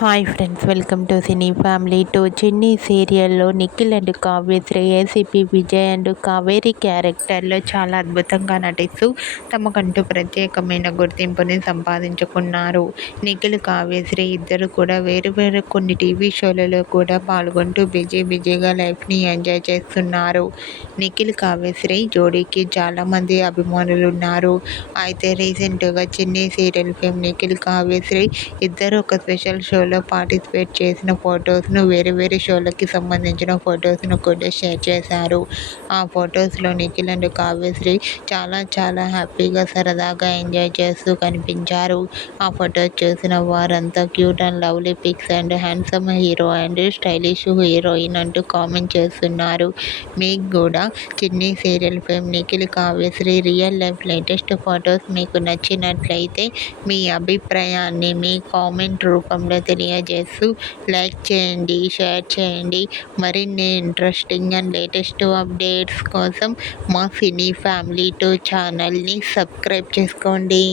Hi friends, welcome to cine family two. చిన్ని సీరియల్లో Nikhil and Kavyasri ACP Vijay and Kaveri క్యారెక్టర్లో చాలా అద్భుతంగా నటిస్తూ తమకంటూ ప్రత్యేకమైన గుర్తింపుని సంపాదించుకున్నారు. నిఖిల్, కావ్యశ్రీ ఇద్దరు కూడా వేరు వేరు కొన్ని టీవీ షోలలో కూడా పాల్గొంటూ బిజీగా లైఫ్ని ఎంజాయ్ చేస్తున్నారు. నిఖిల్, కావ్యశ్రీ జోడీకి చాలామంది అభిమానులు ఉన్నారు. అయితే రీసెంట్గా చిన్ని సీరియల్ ఫేమ్ నిఖిల్, కావ్యశ్రీ ఇద్దరు ఒక స్పెషల్ షోలో పార్టిసిపేట్ చేసిన ఫొటోస్ను వేరే షోలకి సంబంధించిన ఫొటోస్ను కూడా షేర్ చేశారు. ఆ ఫొటోస్లో నిఖిల్ అండ్ కావ్యశ్రీ చాలా హ్యాపీగా సరదాగా ఎంజాయ్ చేస్తూ కనిపించారు. ఆ ఫొటోస్ చూసిన వారంతా cute and lovely pics and handsome hero and stylish heroine అంటూ కామెంట్ చేస్తున్నారు. మీకు కూడా Chinni serial fame Nikhil, Kavyasri real life latest photos మీకు నచ్చినట్లయితే మీ అభిప్రాయాన్ని మీ కామెంట్ రూపంలో తెలియజేస్తూ లైక్ చేయండి, షేర్ చేయండి. మరిన్ని ఇంట్రెస్టింగ్ అండ్ లేటెస్ట్ అప్డేట్స్ కోసం మా సినీ ఫ్యామిలీ 2 ఛానల్ని సబ్స్క్రైబ్ చేసుకోండి.